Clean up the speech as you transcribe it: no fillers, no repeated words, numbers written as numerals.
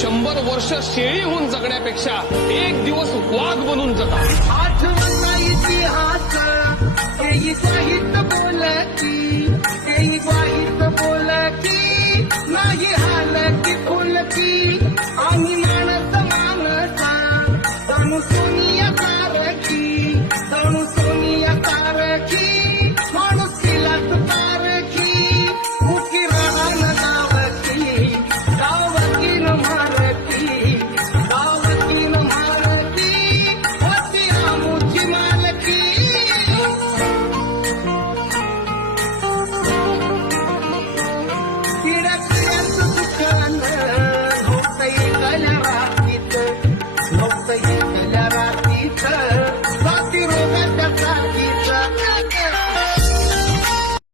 100 वर्ष शेळी होऊन जगण्यापेक्षा एक दिवस वाघ बनून जगा. आठवण इतिहास हे साहित्य बोलती